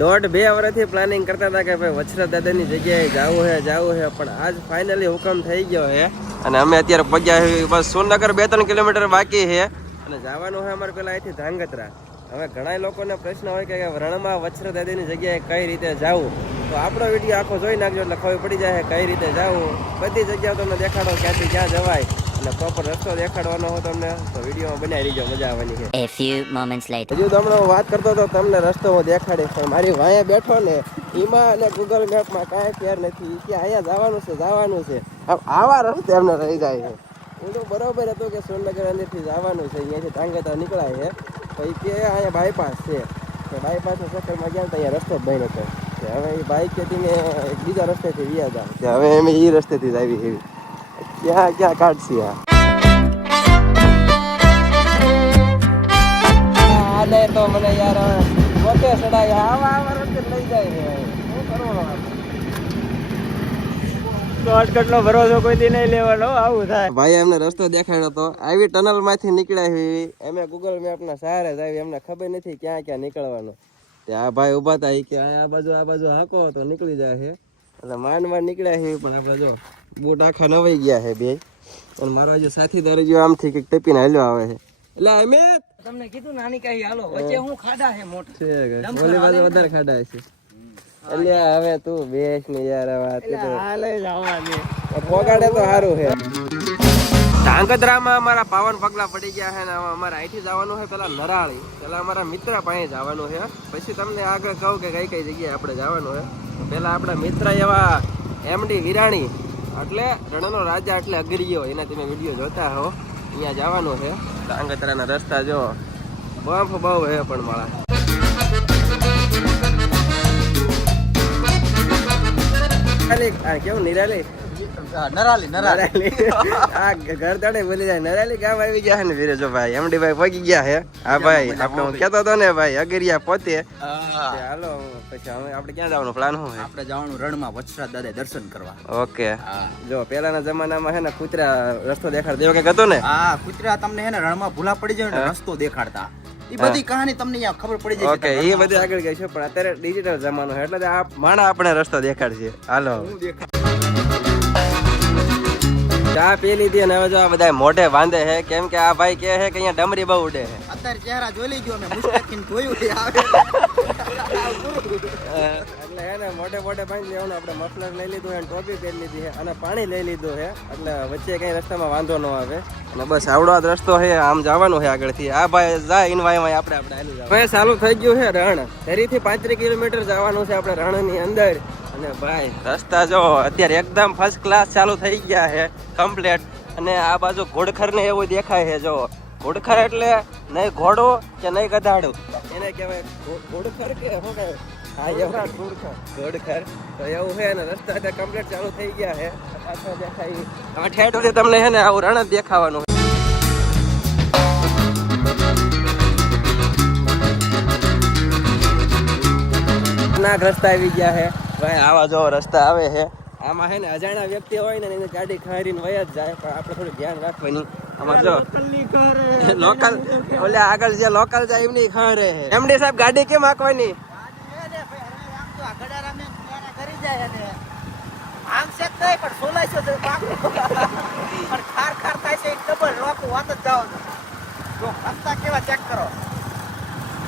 1.5-2 વર્ષથી પ્લાનિંગ કરતા હતા કે ભાઈ વછરા દાદાની જગ્યાએ જાવું છે પણ આજ ફાઇનલી હુકમ થઈ ગયો છે અને અમે અત્યારે પહોંચ્યા છીએ બસ સોનનગર 2-3 કિલોમીટર બાકી છે અને જવાનું છે અમારે પેલા અહીંથી ધાંગધ્રા. હવે ઘણા લોકોને પ્રશ્ન હોય કે રણમાં વછરા દાદાની જગ્યાએ કઈ રીતે જવું, તો આપણો વિડીયો આખો જોઈ નાખજો એટલે ખબર પડી જાય કઈ રીતે જવું. બધી જગ્યાઓ તમને દેખાડો ક્યાંથી ક્યાં જવાય અને પ્રોપર રસ્તો દેખાડવાનો હોય તમને, તો વિડીયોમાં બનાવી લીજો, મજા આવવાની છે. A few moments later. હજુ તમને હું વાત કરતો તો તમને રસ્તો હું દેખાડીશ, પણ મારી વાંહે બેઠો ને એમાં અને ગૂગલ મેપમાં કાંઈ ફેર નથી કે અહીંયા જવાનું છે. આવા રસ્તે એમને રહી જાય છે. એનું બરોબર હતું કે સોનનગર અંદરથી જવાનું છે, અહીંયાથી ધાંગધ્રા નીકળાય છે, પછી કે અહીંયા બાયપાસ છે, તો બાયપાસના ચક્કરમાં ગયા તો અહીંયા રસ્તો જ બન્યો હતો. હવે એ બાઇક હતી ને એક બીજા રસ્તેથી વ્યા હતા, હવે અમે એ રસ્તેથી જ આવી એવી ક્યાં કાઢશી આને તો મને યાર મોટે ચડાય આવા રસ્તે લઈ જાય છે. શું કરવાનું? શોર્ટકટનો ભરોસો કોઈથી નહીં લેવાનો, આવું થાય. ભાઈ એમને રસ્તો દેખાડ્યો તો આવી ટનલ માંથી નીકળ્યા અમે ગૂગલ મેપના સહારે જ આવી, એમને ખબર નથી ક્યાં નીકળવાનું. આ ભાઈ ઉભા હતા કે આ બાજુ હાંકો તો નીકળી જાય છે, એટલે માંડ નીકળ્યા છે. પણ આપણે જો બૂટ આખા નવાઈ ગયા છે બે, અને મારો હજુ સાથીદાર જો આમથી કંઈક ટપીને હાલ્યો આવે છે. એટલે અમે તમને કીધું નાની કઈ હાલો વચ્ચે હું ખાડા છે મોટા છે ઓલી બાજુ વધારે ખાડા છે. એટલે હવે તું બેસ ને યાર વાત હાલે જવાની પોગાડે તો સારું છે. ધાંગધ્રામાં અમારા પાવન પગલા પડી ગયા છે ને અમારે અહીંથી જવાનું છે પેલા નરાળી, પેલા અમારા મિત્ર પાસે જવાનું છે, પછી તમને આગળ કહું કે કઈ જગ્યાએ આપણે જવાનું છે. પેલા આપણા મિત્ર એવા એમડી વિરાણી એટલે રણનો રાજા એટલે અગરીયો, એના તમે વિડીયો જોતા હો, અહીંયા જવાનું છે. ધાંગધ્રાના રસ્તા જો બમ્પ બહુ છે પણ મારા કેવું નિરાલી નરાલી આ ઘર દાડે બોલી જાય. નરાલી ગામ આવી ગયા છે ને વિરેજો ભાઈ, એમડી ભાઈ પગી ગયા છે. હા ભાઈ આપણે હું કેતો હતો ને ભાઈ અગરિયા પોતે. હાલો પછી હવે આપણે ક્યાં જવાનું પ્લાન શું છે? આપણે જવાનું રણમાં વછરા દાદા દર્શન કરવા. ઓકે જો પેલાના જમાનામાં હે ને કૂતરા રસ્તો દેખાડતા એવું કઈક હતું ને. હા કૂતરા તમને હે ને રણમાં ભૂલા પડી જાય ને રસ્તો દેખાડતા, એ બધી કહાની તમને અહીંયા ખબર પડી જાય. ઓકે એ બધી આગળ ગઈ છે, પણ અત્યારે ડિજિટલ જમાનો છે એટલે આ માણા આપણે રસ્તો દેખાડશે. હાલો ચા પી લીધી અને હવે જો આ બધા મોઢે બાંધે છે, કેમ કે આ ભાઈ કહે છે કે અહીંયા ડમરી બહુ ઉડે છે. અત્યારે ચહેરા જોઈ લીધો મેં મુસ્તકીન જોયું આવે એટલે એને મોઢે બાંધી લેવાનું. આપણે મફલર લઈ લીધું છે, ટોપી પહેરી લીધી છે અને પાણી લઈ લીધું છે, એટલે વચ્ચે કઈ રસ્તામાં વાંધો ન આવે. અને બસ આવડો જ રસ્તો છે, આમ જવાનું છે આગળથી. આ ભાઈ જાય ઇનવાય આપણે હાલી જવાનું. હવે ચાલુ થઈ ગયું છે રણ, ફરીથી 35 કિલોમીટર જવાનું છે આપણે રણની અંદર. અને ભાઈ રસ્તા જો અત્યારે એકદમ ફર્સ્ટ ક્લાસ ચાલુ થઈ ગયા છે કમ્પ્લીટ. અને આ બાજુ ઘોડખર ને એવું દેખાય છે. જો ઘોડખર એટલે નહીં ઘોડો કે નહીં ગધાડું, એને કહેવાય ઘોડખર કે શું કહેવાય? હા એવું ઘોડખર તો એવું છે ને. રસ્તા અત્યારે કમ્પ્લીટ ચાલુ થઈ ગયા છે. પાછળ દેખાય હવે ઠેઠ સુધી તમને છે ને આવું રણ જ દેખાવાનું. રસ્તા આવી ગયા છે ભાઈ, આવા જો રસ્તા આવે છે. આમાં છે ને અજાણ્યા વ્યક્તિ હોય ને એને ગાડી ખારીને વય જ જાય, પણ આપણે થોડું ધ્યાન રાખવાનું. આમાં જો લોકલ ઓલે આગળ જે લોકલ જાય એમની ખરે છે. એમડી સાહેબ ગાડી કેમ હાંકવાની? કેવા ચેક કરો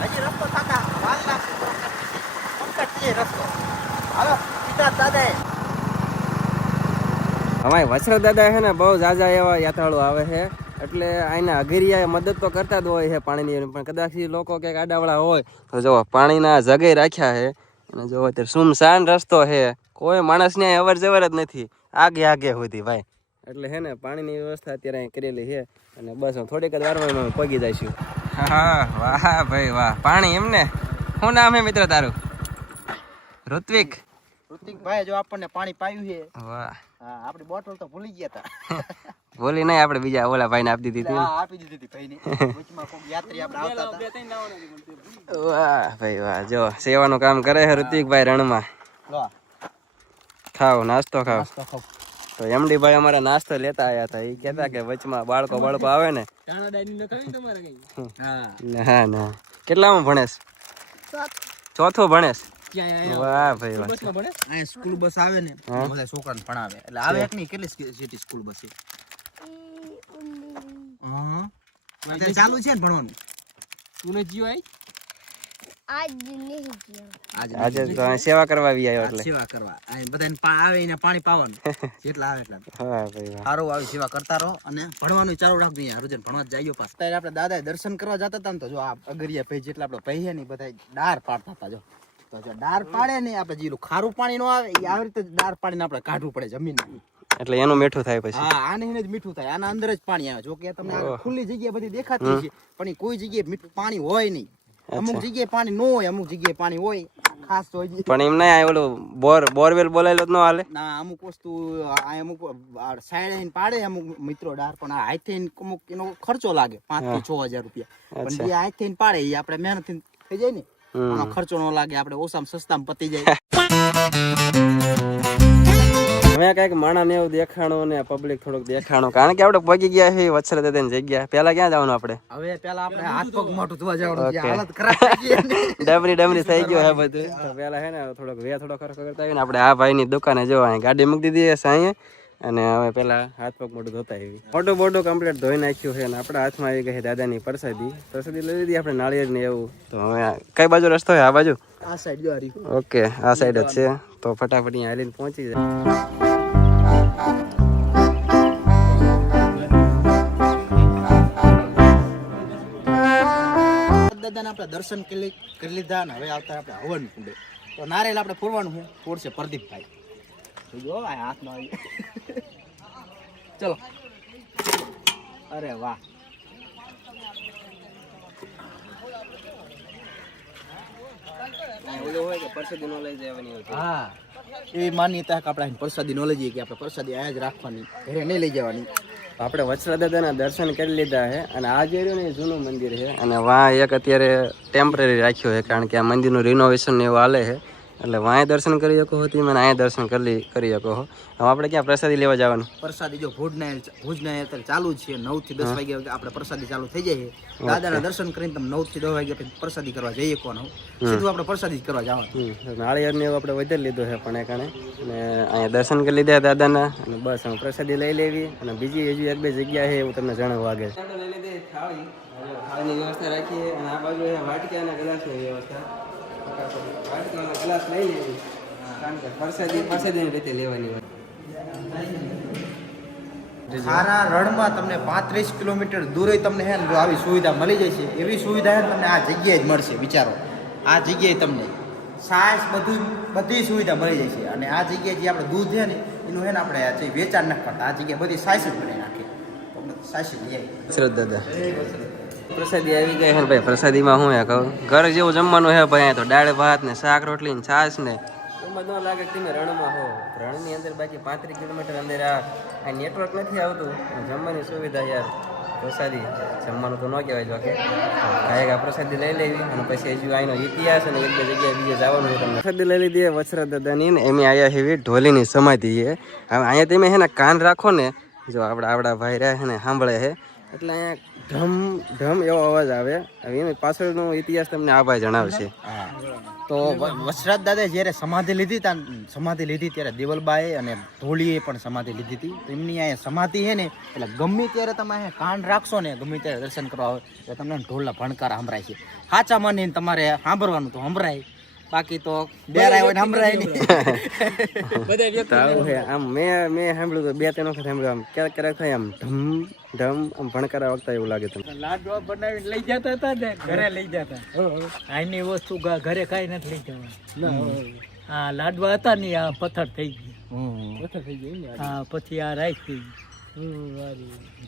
હજી રસ્તો થતા વાર લાગશે રસ્તો. હાલો સીધા દાદા અમારે વછરા દાદા છે ને બહુ ઝાઝા એવા યાત્રાળુ આવે છે, એટલે આના અઘરિયા મદદ તો કરતા જ હોય છે પાણીની. પણ કદાચ લોકો ક્યાંક આડાવાળા હોય તો જો પાણીના જગે રાખ્યા છે. અને જો અત્યારે સુમસાન રસ્તો છે, કોઈ માણસને અવર જવર જ નથી આગે સુધી ભાઈ. એટલે છે ને પાણીની વ્યવસ્થા અત્યારે અહીં કરેલી છે. અને બસ થોડીક જ વારમાં પગી જઈશું. હા વાહ ભાઈ વાહ, પાણી એમને. શું નામ છે મિત્ર તારું? ઋત્વિક ભાઈ જો આપણને પાણી પાયું છે. વાહ હા આપણી બોટલ તો ભૂલી ગયા હતા. ભૂલી નહીં, આપણે બીજા ઓલા ભાઈને આપી દીધી હતી. આપી દીધી હતી ભાઈને. વચમાં કોક યાત્રી આપણે આવતા હતા. વાહ ભાઈ વાહ, જો સેવાનું કામ કરે છે ઋત્વિકભાઈ રણમાં. લો ખાવ નાસ્તો ખાવ. નાસ્તો ખાવ. તો એમડી ભાઈ અમારા નાસ્તો લેતા આવ્યા હતા. એ કહેતા કે વચમાં બાળકો આવે ને. ના ના કેટલામાં ભણેશ? ચોથું ભણેશ ક્યાં વાહ ભાઈ વાહ બસમાં ભણે અહીંયા સ્કૂલ બસ આવે ને હા. બધા છોકરાને ભણાવે એટલે આવે એક નહીં કેટલી સિટી સ્કૂલ બસ છે હા અત્યારે ચાલુ છે ને ભણવાનું તું ને જીવ આઈ આજે તો અહીં સેવા કરવા આવી આવ્યો એટલે સેવા કરવા અહીં બધાને આવે એને પાણી પાવાનું જેટલા આવે એટલા હા ભાઈ વાહ સારું આવી સેવા કરતા રહો અને ભણવાનું ચાલુ રાખજો અહીંયા રોજ ભણવા જઈએ પાસ ત્યારે આપણે દાદાએ દર્શન કરવા જતા હતા ને તો જો આ અગરિયા ભાઈ જેટલા આપણે ભાઈ ને બધા ડાર પાડતા હતા જો તો જો ડાર પાડે ને આપણે જેલું ખારું પાણી નો આવે એ આવી રીતે ડાર પાડીને આપણે કાઢવું પડે જમીન એટલે એનું મીઠું થાય પછી હા આને એને જ મીઠું થાય આના અંદર જ પાણી આવે જો કે તમને આ ખુલ્લી જગ્યા બધી દેખાતી છે પણ એ કોઈ જગ્યાએ મીઠું પાણી હોય નહીં અમુક જગ્યાએ પાણી ન હોય અમુક જગ્યાએ પાણી હોય ખાસ તો હજી પણ એમ નહીં ઓલું બોરવેલ બોલાયેલો જ ન હાલે ના અમુક વસ્તુ આ અમુક સાઈડ પાડે અમુક મિત્રો ડાર પણ આ હાથે અમુક એનો ખર્ચો લાગે 5 થી 6 હજાર રૂપિયા પણ જે હાથે પાડે એ આપણે મહેનત થઈ જાય ને એનો ખર્ચો ન લાગે આપણે ઓછામાં સસ્તામાં પતી જાય હવે કઈક માણા ને એવું દેખાણું ને પબ્લિક થોડુંક દેખાણું કારણ કે આપણે પગી ગયા છે વત્સરા દાદાની જગ્યા પેલા ક્યાં જવાનું આપણે હવે પેલા આપણે હાથ પગ મોટું ધોવા જવાનું છે હાલત ખરાબ થઈ ગઈ ડમરી થઈ ગયો હે બધું તો પેલા હે ને થોડોક થોડો ખર્ચો કરતા આવીને આપણે આ ભાઈ ની દુકાને જો અહીં ગાડી મૂકી દીધી હશે અહીંયા અને હવે પેલા હાથ પગ મોટું ધોતા આવી મોટું બોટું કમ્પ્લીટ ધોઈ નાખ્યું છે અને આપણા હાથમાં આવી ગઈ દાદાની પ્રસાદી લઈ લીધી આપણે નાળિયેર ને એવું તો હવે કઈ બાજુ રસ્તો હોય આ બાજુ આ સાઈડ જો હરી ઓકે આ સાઈડ જ છે તો ફટાફટ અહીંયા હાલીને પહોંચી જાય દાદાને આપણે દર્શન કરી લીધા ને હવે આવતા આપણે હવન કુંડે તો નારેલ આપણે ફોરવાનું છે ફોરશે પ્રદીપભાઈ જો આ હાથમાં આવી ચલો અરે વાહ હા એવી માન્યતા કે આપણે પ્રસાદી નો લઈ જઈએ કે આપણે પ્રસાદી અહીંયા જ રાખવાની ઘરે નહીં લઈ જવાની આપણે વત્સરા દાદાના દર્શન કરી લીધા છે અને આ જે રહ્યું ને એ જૂનું મંદિર છે અને વાં એક અત્યારે ટેમ્પરરી રાખ્યું છે કારણ કે આ મંદિરનું રિનોવેશન ને એવું હાલે છે એટલે વાંય દર્શન કરી શકો છો તમે અહીંયા દર્શન કરી શકો છો હવે આપણે ક્યાં પ્રસાદી લેવા જવાનું પ્રસાદી જો ભુજના અત્યારે ચાલુ જ છે 9 થી 10 વાગે આપણે પ્રસાદી ચાલુ થઈ જાય દાદાના દર્શન કરીને તમે 9 થી 10 વાગે પ્રસાદી કરવા જઈએ કોનો સીધું આપણે પ્રસાદી જ કરવા જવાનું નાળિયેર ને એવું આપણે વધારે લીધું છે પણ એ કારણે અને અહીંયા દર્શન કરી લીધા દાદાના અને બસ હવે પ્રસાદી લઈ લેવી અને બીજી હજુ એક બે જગ્યા છે એવું તમને જણાવવા આગળ લઈ લીધી થાળીની વ્યવસ્થા રાખીએ અને આ બાજુ વાટકા અને ગ્લાસની વ્યવસ્થા ગ્લાસ લઈ લેવી કારણ કે પ્રસાદી રીતે લેવાની હોય ખારા રણમાં તમને 35 કિલોમીટર દૂરે તમને હે ને જો આવી સુવિધા મળી જશે એવી સુવિધા હે તમને આ જગ્યાએ જ મળશે વિચારો આ જગ્યાએ તમને સાયન્સ બધી સુવિધા મળી જશે અને આ જગ્યાએ જે આપણે દૂધ છે ને એનું હે ને આપણે આ વેચાણ ન કરતા આ જગ્યાએ બધી સાયન્સ જ બનાવી નાખી સાયન્સ લઈ આવી શ્રદ્ધા દાદા પ્રસાદી આવી ગઈ છે ભાઈ પ્રસાદીમાં શું હે કહું ઘર જેવું જમવાનું હે ભાઈ તો દાળ ભાત ને શાક રોટલી ને છાશ ને એમાં ન લાગે કે તમે રણમાં હો રણની અંદર બાકી 35 કિલોમીટર અંદર આ નેટવર્ક નથી આવતું જમવાની સુવિધા યાર પ્રસાદી જમવાનું તો ન કહેવાય જો કે આ પ્રસાદી લઈ લેવી અને પછી હજુ આનો ઇતિહાસ અને એક બે જગ્યાએ બીજે જવાનું હોય તમને પ્રસાદી લઈ લીધી વત્સરા દાદાની ને એમ આયા હેવી ઢોલીની સમાધિ છે હવે અહીંયા તમે હે ને કાન રાખો ને જો આપણા ભાઈ રહ્યા છે ને સાંભળે છે એટલે અહીંયા ઢમ એવો અવાજ આવે હવે એની પાછળનો ઇતિહાસ તમને આ ભાઈ જણાવશે તો વત્સરા દાદા જ્યારે સમાધિ લીધી ત્યારે દેવલબાએ અને ધોળીએ પણ સમાધિ લીધી હતી તો એમની અહીંયા સમાધિ છે ને એટલે ગમે ત્યારે તમે અહીંયા કાન રાખશો ને ગમે ત્યારે દર્શન કરવા આવે તો તમને ઢોલના ભણકાર સંભળાય છે સાચા મને તમારે સાંભળવાનું તો સંભળાય બાકી તો બેરાય હોય સંભળાય નહીં આમ મેં સાંભળ્યું તો 2-3 વખત સાંભળ્યું આમ ક્યારેક થાય આમ ઢમ આમ ભણકારા વખતે એવું લાગે તમને લાડવા બનાવીને લઈ જતા હતા ને ઘરે લઈ જતા આની વસ્તુ ઘરે કાંઈ નથી લઈ જવાનું હા લાડવા હતા ને આ પથ્થર થઈ ગયું હા પછી આ રાઈસ થઈ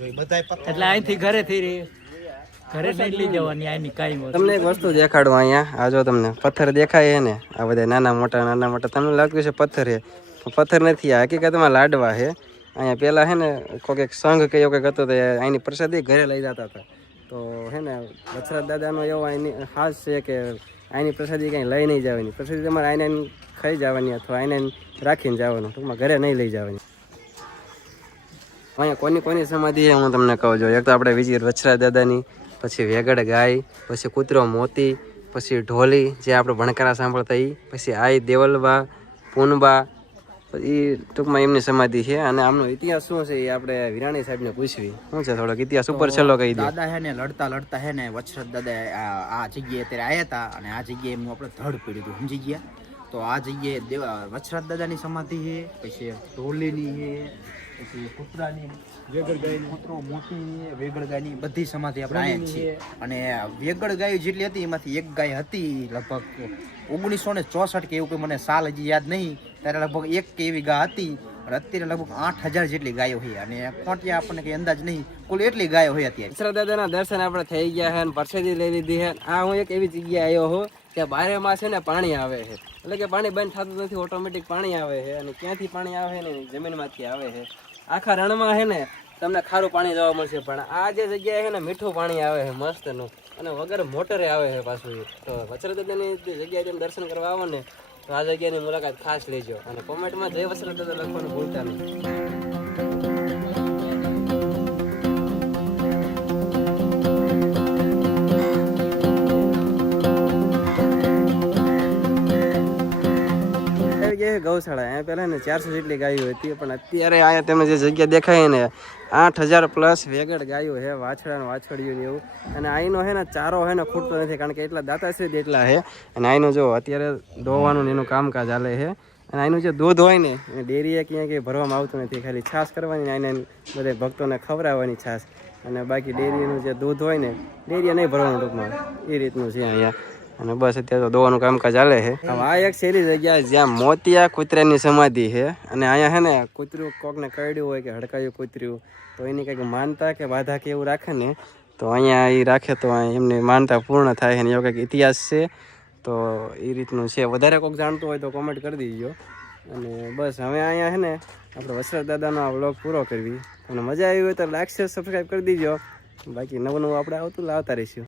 ગયું એટલે અહીંથી ઘરેથી ઘરે નહીં લઈ જવાની આની કાંઈ તમને એક વસ્તુ દેખાડું અહીંયા આ જો તમને પથ્થર દેખાય ને આ બધા નાના મોટા તમને લાગતું છે પથ્થર છે પથ્થર નથી આ હકીકતમાં લાડવા છે અહીંયા પેલા હે ને કોઈક એક સંઘ કે એવું કંઈક હતો તો અહીંની પ્રસાદી ઘરે લઈ જતા હતા તો હે ને વત્સરા દાદાનો એવો અહીંની ખાસ છે કે અહીંની પ્રસાદી કંઈ લઈ નહીં જવાની પ્રસાદી તમારે આઈને ખાઈ જવાની અથવા આઈને રાખીને જવાનું ટૂંકમાં ઘરે નહીં લઈ જવાની અહીંયા કોની સમાધિ છે હું તમને કહું છું એક તો આપણે વિજય વત્સરા દાદાની પછી વેગડ ગાય પછી કૂતરો મોતી પછી ઢોલી જે આપણે ભણકારા સાંભળતા એ, પછી આઈ દેવલબા, પૂનબા, એ ટૂંકમાં એમની સમાધિ છે. અને આમનો ઇતિહાસ શું છે એ આપણે વિરાણી સાહેબને પૂછવી. શું છે થોડોક ઇતિહાસ ઉપર છેલ્લો કહી દે. દાદા હે ને લડતા હે ને વચરાજ દાદા આ જગ્યાએ અત્યારે આવ્યા હતા અને આ જગ્યાએ એમનું આપણે ધડ પડ્યું હતું, સમજી ગયા. તો આ જગ્યાએ વચરાજ દાદાની સમાધિ છે, પછી ઢોલીની છે, પછી કૂતરાની, કૂતરો મોટી, વેગળ ગાયની બધી સમાધિ આપણે અહીંયા છીએ. અને વેગળ ગાયો જેટલી હતી એમાંથી એક ગાય હતી લગભગ 1964 કે એવું કોઈ મને સાલ હજી યાદ નહીં, ત્યારે લગભગ એક કે એવી ગાય હતી. અને અત્યારે લગભગ 8000 જેટલી ગાયો છે અને કોટિયા આપણને કઈ અંદાજ નહીં કુલ એટલી ગાયો હોય અત્યારે. વચરાજ દાદાના દર્શન આપણે થઈ ગયા છે અને પ્રસાદી લઈ લીધી છે. આ હું એક એવી જગ્યાએ આવ્યો હું કે બારે માં છે ને પાણી આવે છે, એટલે કે પાણી બંધ થતું નથી, ઓટોમેટિક પાણી આવે છે. અને ક્યાંથી પાણી આવે ને જમીનમાંથી આવે છે. આખા રણમાં છે ને તમને ખારું પાણી જોવા મળશે, પણ આ જે જગ્યાએ છે ને મીઠું પાણી આવે છે મસ્તનું, અને વગર મોટરે આવે છે પાછું. તો વચરાજ દાદાની જગ્યાએ તમે દર્શન કરવા આવો ને તો આ જગ્યાની મુલાકાત ખાસ લેજો અને કોમેન્ટમાં જય વચરાજ દાદા લખવાનું ભૂલતા નહીં. ગૌશાળા અહીંયા પહેલા ને 400 જેટલી ગાયો હતી, પણ અત્યારે અહીંયા તમને જે જગ્યા દેખાય ને 8000 પ્લસ વેગડ ગાયો છે, વાછડા ને વાછડીઓ ને એવું. અને અહીંનો છે ને ચારો છે ને ખૂટતો નથી, કારણ કે એટલા દાતાશ્રી એટલા છે. અને અહીંનું જો અત્યારે દોવાનું એનું કામકાજ ચાલે છે. અને અહીંનું જે દૂધ હોય ને એ ડેરીએ ક્યાંય ભરવામાં આવતું નથી, ખાલી છાશ કરવાની ને એને બધે ભક્તોને ખવડાવવાની છાશ. અને બાકી ડેરીનું જે દૂધ હોય ને ડેરીએ નહીં ભરવાનું ટૂંકમાં, એ રીતનું છે અહીંયા. અને બસ અત્યારે તો દોવાનું કામકાજ ચાલે છે. આ એક શેરી જગ્યા જ્યાં મોતિયા કૂતરાની સમાધિ છે. અને અહીંયા છે ને કૂતરું કોકને કરડ્યું હોય કે હડકાયું કૂતર્યું તો એની કંઈક માનતા કે બાધા કે એવું રાખે ને તો અહીંયા એ રાખે તો એમની માનતા પૂર્ણ થાય છે. એવો કંઈક ઇતિહાસ છે. તો એ રીતનું છે. વધારે કોઈક જાણતું હોય તો કોમેન્ટ કરી દીજો. અને બસ હવે અહીંયા છે ને આપણે વચરાજ દાદાનો આ વ્લોગ પૂરો કરવી. તમને મજા આવી હોય તો લાઈક શેર સબસ્ક્રાઈબ કરી દીજો. બાકી નવું આપણે આવતું લાવતા રહીશું.